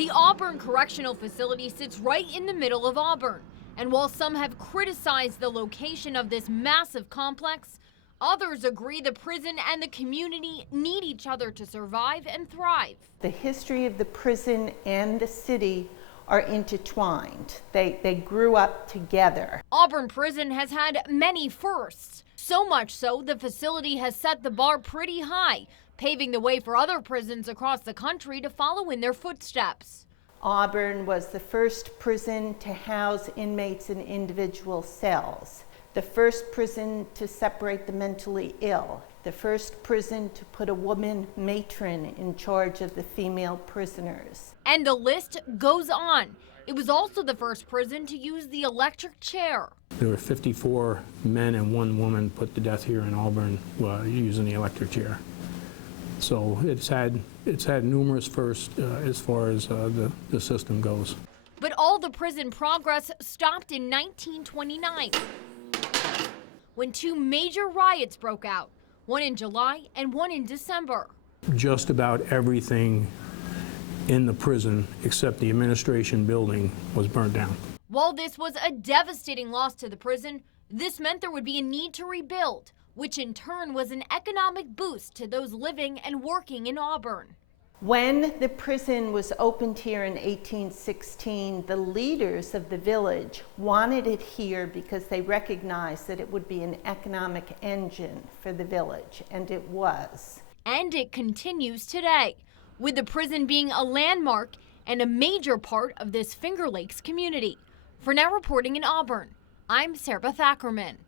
The Auburn Correctional Facility sits right in the middle of Auburn. And while some have criticized the location of this massive complex, others agree the prison and the community need each other to survive and thrive. The history of the prison and the city are intertwined. They grew up together. Auburn Prison has had many firsts. So much so, the facility has set the bar pretty high, paving the way for other prisons across the country to follow in their footsteps. Auburn was the first prison to house inmates in individual cells, the first prison to separate the mentally ill, the first prison to put a woman matron in charge of the female prisoners. And the list goes on. It was also the first prison to use the electric chair. There were 54 men and 1 woman put to death here in Auburn using the electric chair. So it's had numerous firsts as far as the system goes. But all the prison progress stopped in 1929 when 2 major riots broke out, one in July and one in December. Just about everything in the prison except the administration building was burnt down. While this was a devastating loss to the prison, this meant there would be a need to rebuild, which in turn was an economic boost to those living and working in Auburn. When the prison was opened here in 1816, the leaders of the village wanted it here because they recognized that it would be an economic engine for the village, and it was. And it continues today, with the prison being a landmark and a major part of this Finger Lakes community. For Now reporting in Auburn, I'm Sarah Beth Ackerman.